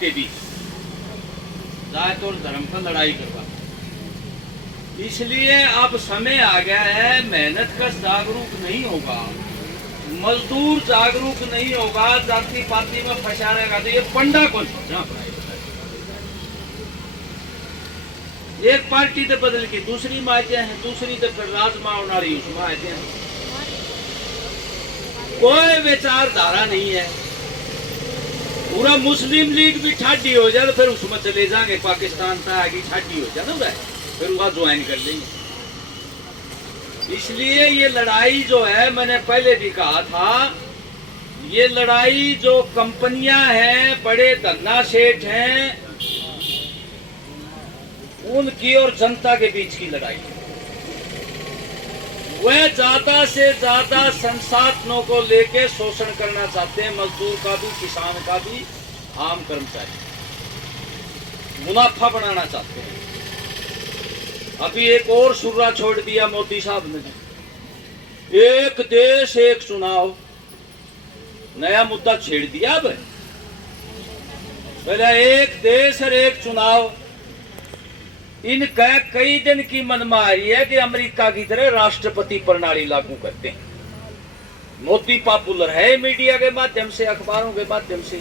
के बीच जात और धर्म पर लड़ाई करवा। इसलिए अब समय आ गया है, मेहनत का जागरूक नहीं होगा, मजदूर जागरूक नहीं होगा, जाति पाति में फंसा रहेगा तो ये पंडा कौन सोचना पड़ा। एक पार्टी तो बदल के दूसरी में आते हैं, दूसरी तो फिर राजमा उनारी उसमें आते हैं। कोई विचारधारा नहीं है। पूरा मुस्लिम लीग भी ठाडी हो जाए तो फिर उसमें चले जाएंगे, पाकिस्तान तक आगे ठाडी हो जाए ना, फिर वहां ज्वाइन कर लेंगे। इसलिए ये लड़ाई जो है, मैंने पहले भी कहा था, ये लड़ाई जो कंपनियां हैं, बड़े धन्ना सेठ हैं, उनकी और जनता के बीच की लड़ाई है। वह ज्यादा से ज्यादा संसाधनों को लेके शोषण करना चाहते हैं, मजदूर का भी, किसान का भी, आम कर्मचारी, मुनाफा बनाना चाहते हैं। अभी एक और सुर्रा छोड़ दिया मोदी साहब ने, एक देश एक चुनाव, नया मुद्दा छेड़ दिया। अब पहले एक देश और एक चुनाव, इनका कई दिन की मनमारी है कि अमेरिका की तरह राष्ट्रपति प्रणाली लागू करते हैं। मोदी पॉपुलर है मीडिया के माध्यम से, अखबारों के माध्यम से,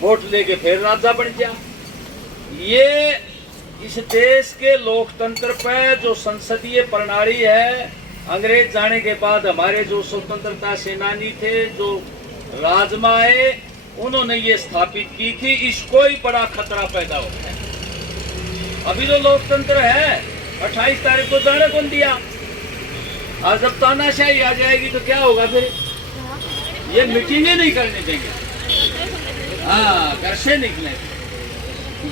वोट लेके फिर राजा बन जा। ये इस देश के लोकतंत्र पर जो संसदीय प्रणाली है, अंग्रेज जाने के बाद हमारे जो स्वतंत्रता सेनानी थे, जो राजमाए, उन्होंने ये स्थापित की थी। इसको ही बड़ा खतरा पैदा होता है। अभी जो लोकतंत्र है, 28 तारीख को जाने कौन दिया, और जब तानाशाही आ जाएगी तो क्या होगा फिर? ये मीटिंगें नहीं करने देंगे, हाँ, घर से निकले।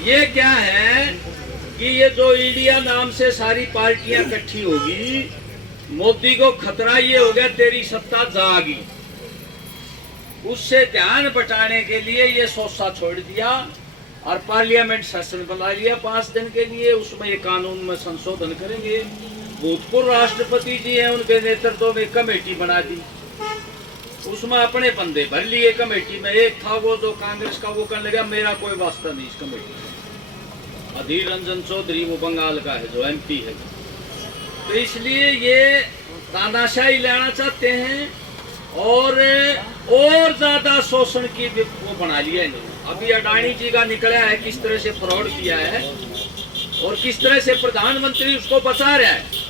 ये क्या है कि ये जो इंडिया नाम से सारी पार्टियां इकट्ठी होगी, मोदी को खतरा ये हो गया तेरी सत्ता जागी। उससे ध्यान बटाने के लिए ये सोचा छोड़ दिया और पार्लियामेंट सेशन बुला लिया 5 दिन के लिए। उसमें ये कानून में संशोधन करेंगे। भूतपूर्व राष्ट्रपति जी हैं, उनके नेतृत्व में कमेटी बना दी, उसमें अपने बंदे भर लिए कमेटी में। एक था वो जो कांग्रेस का, वो कहने लगा मेरा कोई वास्ता नहीं इस कमेटी में। अधीर रंजन चौधरी, वो बंगाल का है, जो MP है। तो इसलिए ये तानाशाही लाना चाहते हैं और ज्यादा शोषण की वो बना लिया इन्होंने। अभी अडानी जी का निकला है किस तरह से फ्रॉड किया है और किस तरह से प्रधानमंत्री उसको बचा रहा है।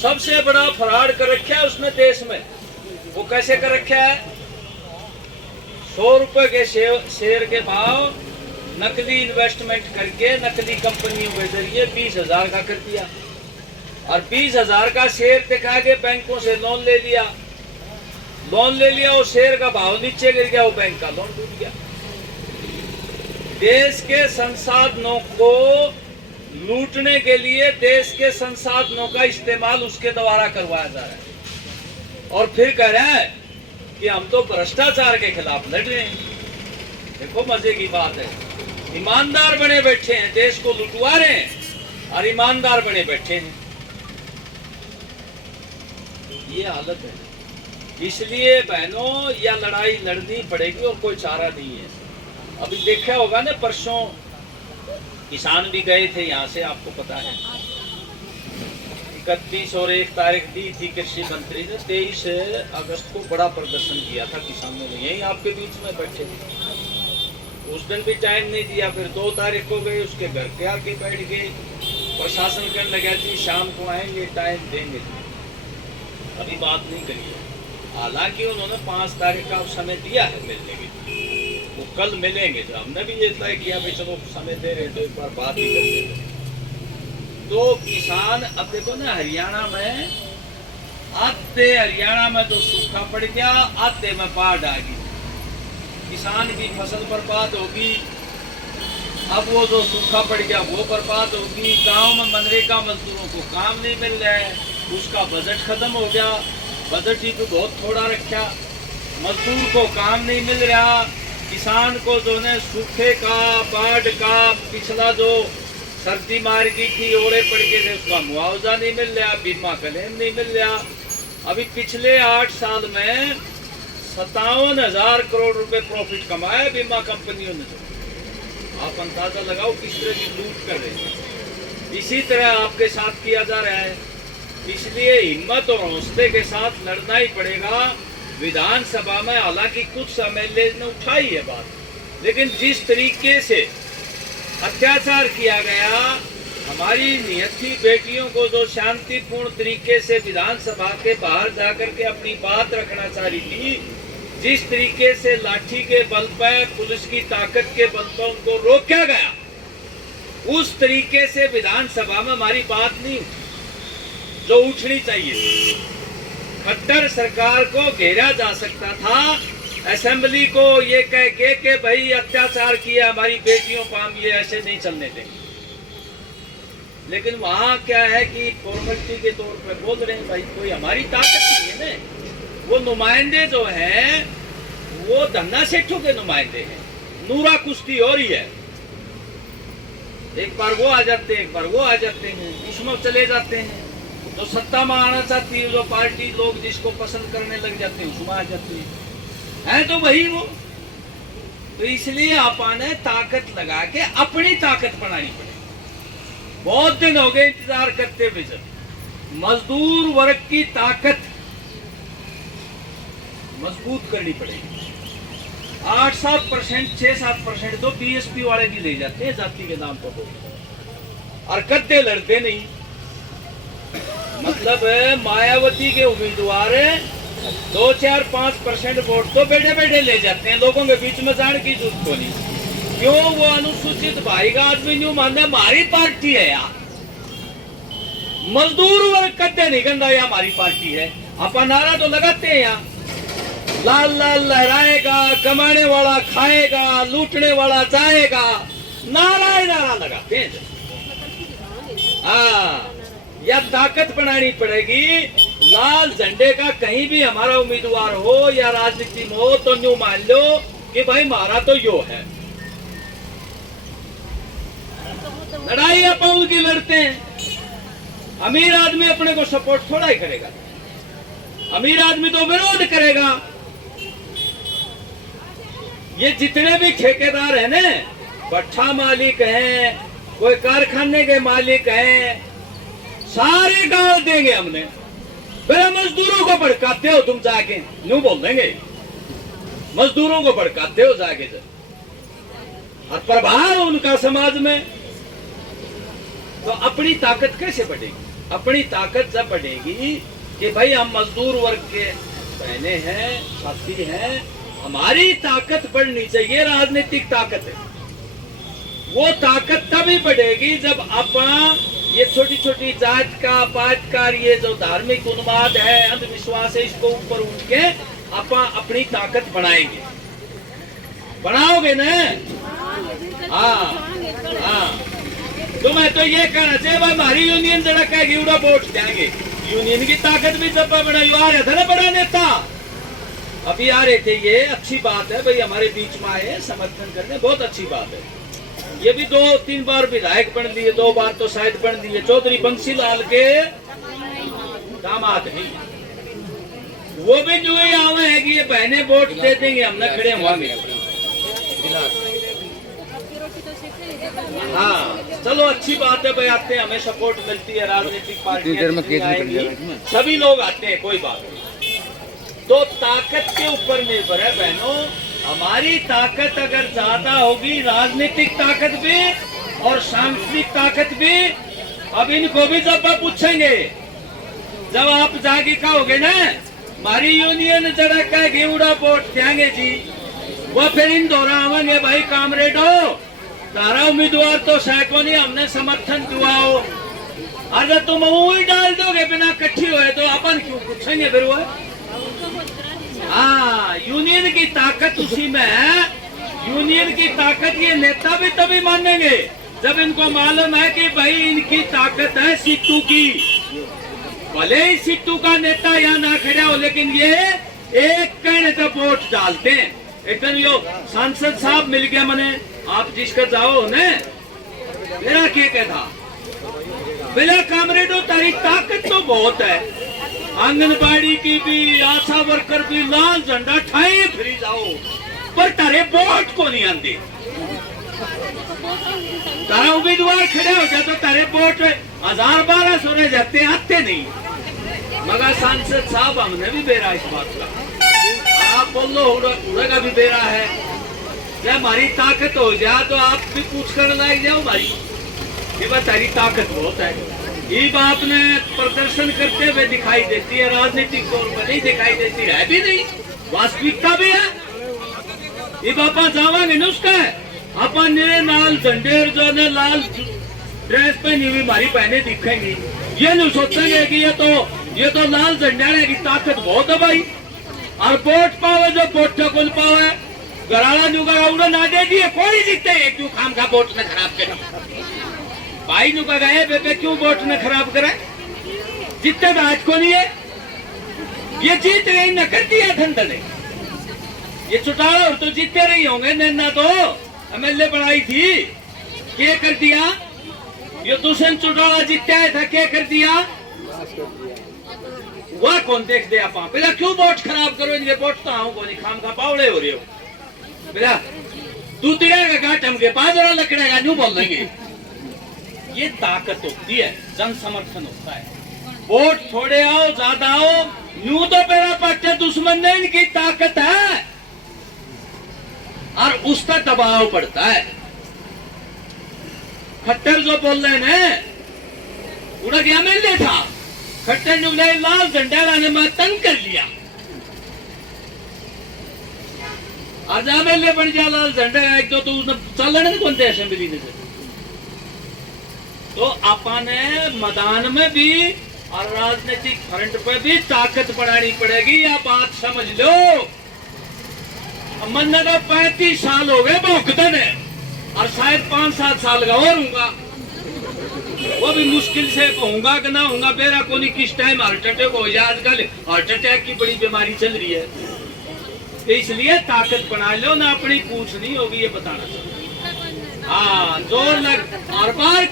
सबसे बड़ा फ्रॉड कर रखा है उसने देश में। वो कैसे कर रखा है? 100 रुपए के शेयर के भाव नकली इन्वेस्टमेंट करके नकली कंपनियों के जरिए 20,000 का कर दिया और 20,000 का शेयर दिखा के बैंकों से लोन ले लिया। वो शेयर का भाव नीचे गिर गया, वो बैंक का लोन टूट गया। देश के संसाधनों को लूटने के लिए देश के संसाधनों का इस्तेमाल उसके द्वारा करवाया जा रहा है और फिर कह रहा है कि हम तो भ्रष्टाचार के खिलाफ लड़ रहे हैं। देखो मजे की बात है, ईमानदार बने बैठे हैं, देश को लुटवा रहे हैं और ईमानदार बने बैठे हैं। ये हालत है। इसलिए बहनों, यह लड़ाई लड़नी पड़ेगी और कोई चारा नहीं है। अभी देखा होगा ना, परसों किसान भी गए थे यहाँ से, आपको पता है। 31 और 1 तारीख दी थी कृषि मंत्री ने। 23 अगस्त को बड़ा प्रदर्शन किया था किसानों ने, यही आपके बीच में बैठे थे। उस दिन भी टाइम नहीं दिया। फिर 2 तारीख को गए, उसके घर के आके बैठ गए। प्रशासन करने लगा जी शाम को आएंगे, टाइम देंगे। अभी बात नहीं करी है। हालांकि उन्होंने 5 तारीख का समय दिया है मिलने के लिए, वो कल मिलेंगे। जो हमने भी ये तय किया भाई चलो समय दे रहे तो एक बार बात ही कर लेते। तो किसान, अब देखो ना हरियाणा में, आधे हरियाणा में तो सूखा पड़ गया, आधे में बाढ़ आ गई, किसान की फसल बर्बाद होगी। अब वो जो सूखा पड़ गया वो बर्बाद होगी। गांव में मनरेगा मजदूरों को काम नहीं मिल रहा है, उसका बजट खत्म हो गया, बजट ही तो बहुत थोड़ा रखा, मजदूर को काम नहीं मिल रहा। किसान को जो है सूखे का, बाढ़ का, पिछला जो सर्दी मार गई थी, ओले पड़ गए थे, उसका मुआवजा नहीं मिल रहा, बीमा क्लेम नहीं मिल रहा। अभी पिछले 8 साल में 57,000 करोड़ रुपए प्रॉफिट कमाया बीमा कंपनियों ने। आप अंदाजा लगाओ किस तरह की लूट कर रहे हैं। इसी तरह आपके साथ किया जा रहा है, इसलिए हिम्मत और हौसले के साथ लड़ना ही पड़ेगा। विधानसभा में हालांकि कुछ एमएलए ने उठाई है बात, लेकिन जिस तरीके से अत्याचार किया गया, हमारी नियति बेटियों को जो शांतिपूर्ण तरीके से विधानसभा के बाहर जाकर के अपनी बात रखना चाह रही थी, जिस तरीके से लाठी के बल पर, पुलिस की ताकत के बल पर उनको रोका गया, उस तरीके से विधानसभा में हमारी बात नहीं जो उठनी चाहिए। खट्टर सरकार को घेरा जा सकता था, असेंबली को ये कह के कि भाई अत्याचार किया हमारी बेटियों पर, हम ये ऐसे नहीं चलने देंगे। लेकिन वहां क्या है कि फॉर्मेलिटी के तौर पर बोल रहे हैं, भाई कोई हमारी ताकत नहीं है ना। वो नुमाइंदे जो हैं वो धन्ना सेठों के नुमाइंदे हैं, नूरा कुश्ती हो रही है, एक बार वो आ जाते हैं, एक बार वो आ जाते हैं, इसमें चले जाते हैं। तो सत्ता में आना चाहती है जो पार्टी, लोग जिसको पसंद करने लग जाते हैं उसमें आ जाते हैं तो वही वो। तो इसलिए आपने ताकत लगा के अपनी ताकत बनानी पड़ेगी। बहुत दिन हो गए इंतजार करते हुए, जब मजदूर वर्ग की ताकत मजबूत करनी पड़ेगी। 8-7%, 6-7% तो बीएसपी वाले भी ले जाते हैं जाति के नाम पर, और कद्दे लड़ते नहीं। मतलब मायावती के उम्मीदवार 2-4-5% वोट तो बैठे बैठे ले जाते हैं, लोगों के बीच में जाने की जरूरत को नहीं। क्यों? वो अनुसूचित भाई का आदमी न्यू मानना हमारी पार्टी है यार, मजदूर वर्ग कद्दे नहीं गंदा, ये हमारी पार्टी है। अपन नारा तो लगाते हैं यहाँ, लाल लाल लहराएगा, कमाने वाला खाएगा, लूटने वाला जाएगा, नारा ही नारा लगाते हैं। हाँ, या ताकत बनानी पड़ेगी। लाल झंडे का कहीं भी हमारा उम्मीदवार हो या राजनीति में हो तो न्यू मान लो कि भाई हमारा तो यो है। लड़ाई अपन उनकी लड़ते हैं। अमीर आदमी अपने को सपोर्ट थोड़ा ही करेगा, अमीर आदमी तो विरोध करेगा। ये जितने भी ठेकेदार हैं ना, भट्ठा मालिक हैं, कोई कारखाने के मालिक हैं, सारे गाल देंगे हमने। फिर मजदूरों को भड़काते हो तुम जाके, यूं बोल देंगे मजदूरों को भड़काते हो जाके, और प्रभाव उनका समाज में। तो अपनी ताकत कैसे बढ़ेगी? अपनी ताकत जब बढ़ेगी कि भाई हम मजदूर वर्ग के बहने हैं, साथी हैं, हमारी ताकत बढ़नी चाहिए, राजनीतिक ताकत है। वो ताकत तभी बढ़ेगी जब अपन ये छोटी छोटी जात का, पात का, ये जो धार्मिक उन्माद है, अंधविश्वास है, इसको ऊपर उठ के अपन अपनी ताकत बनाएंगे। बनाओगे ना? हाँ हाँ। तो मैं तो ये कहना चाहिए भाई हमारी यूनियन जरा कहेगी उड़ा वोट देंगे। यूनियन की ताकत भी जब बना आ रहा था ना, बड़ा नेता अभी आ रहे थे, ये अच्छी बात है भाई, हमारे बीच में आए समर्थन करने, बहुत अच्छी बात है। ये भी 2-3 बार विधायक बन लिए, 2 बार तो शायद बन लिए, चौधरी बंसी लाल के दामाद नहीं। वो भी जो ही आवे है कि ये बहने वोट दे देंगे, हमने खड़े होंगे। हाँ चलो अच्छी बात है भाई, आते हैं, हमें सपोर्ट मिलती है, राजनीतिक पार्टियां सभी लोग आते हैं, कोई बात नहीं। तो ताकत के ऊपर निर्भर है बहनों। हमारी ताकत अगर ज्यादा होगी, राजनीतिक ताकत भी और सांस्कृतिक ताकत भी। अब इनको भी जब आप पूछेंगे, जब आप जाके कहोगे ना हमारी यूनियन जरा का घेवड़ा वोट देंगे जी, वो फिर इन दोहरा आवेंगे भाई कामरेडो, तारा उम्मीदवार तो सैको नहीं, हमने समर्थन दुआ हो। अगर तुम वही डाल दोगे बिना इकट्ठी हुए तो अपन क्यों पूछेंगे फिर वो? हाँ, यूनियन की ताकत उसी में है। यूनियन की ताकत ये नेता भी तभी मानेंगे जब इनको मालूम है कि भाई इनकी ताकत है सिट्टू की। भले ही सिट्टू का नेता यहाँ ना खड़ा हो, लेकिन ये एक कहने का वोट डालते हैं। एक दिन यो सांसद साहब मिल गया मने, आप जिसका जाओ ने मेरा क्या कहता, बिना कामरेडो तारी ताकत तो बहुत है, आंगनबाड़ी की भी, आशा वर्कर भी लाल झंडा ठाए फिरी जाओ, पर तारे वोट को नहीं आते। तारा उम्मीदवार खड़े हो जाते तो तारे वोट 1000-1200 रह जाते, आते नहीं। मगर सांसद साहब हमने भी बेरा इस बात का, आप बोल लो उड़ेगा भी बेरा है। जब हमारी ताकत हो जाए तो आप भी पूछ कर लायक जाओ भाई, ये बात तारी ताकत बहुत है। ये बात ने प्रदर्शन करते हुए दिखाई देती है, राजनीतिक तौर पर नहीं दिखाई देती है भी नहीं, वास्तविकता भी है। ये बापा जावांगे ना उसका है, अपन ने लाल झंडे जो ने लाल ड्रेस पहनी हुई हमारी बहनें दिखेंगी, ये नहीं सोचेंगे कि ये तो लाल झंडे की ताकत बहुत है भाई। और वोट पावे जो वोट कुल पावे, गराला नुगा उड़ा ना दे दिए कोई जीतते है, क्यों खाम का वोट ने खराब करे भाई नुका गए बेबे, क्यों वोट ने खराब करे, जीतते तो आज को नहीं है, ये जीत रही न कर दिया धंधा ने, ये चुटाला और तो जीतते रही होंगे ना, तो एमएलए बढ़ाई थी, क्या कर दिया, ये दुष्यंत चौटाला जीतता था, क्या कर दिया, वह कौन देख दे आप बेला, क्यों वोट खराब करो, इनके वोट तो आओ को नहीं, खाम खा पावड़े हो रहे हो बेला, तू तिड़ेगा गाटम के बाजरा लकड़ेगा न्यू बोल देंगे। ये ताकत होती है, जन समर्थन होता है, वोट थोड़े आओ ज्यादा आओ, न्यू तो मेरा पट्टे दुश्मन ने इनकी ताकत है और उसका दबाव पड़ता है। खट्टर जो बोल रहे हैं उड़ा गया एमएलए था, खट्टर ने लाल झंडा लाने में तंग कर लिया, आज एमएलए बन गया लाल झंडा एक दो, तो उसने चलने कौन थे असेंबली में से, तो अपने मैदान में भी और राजनीतिक फ्रंट पे भी ताकत बढ़ानी पड़ेगी, या बात समझ लो। मन का 35 साल हो गए भौंकते ने, और शायद 5-7 साल का और होगा, वो भी मुश्किल से होगा कि ना होगा, बेरा को नहीं किस टाइम हार्ट अटैक हो जाए, आजकल हार्ट अटैक की बड़ी बीमारी चल रही है, इसलिए ताकत बना लो ना, अपनी पूछ नहीं होगी ये बताना चाहिए। हाँ जोर लग और बार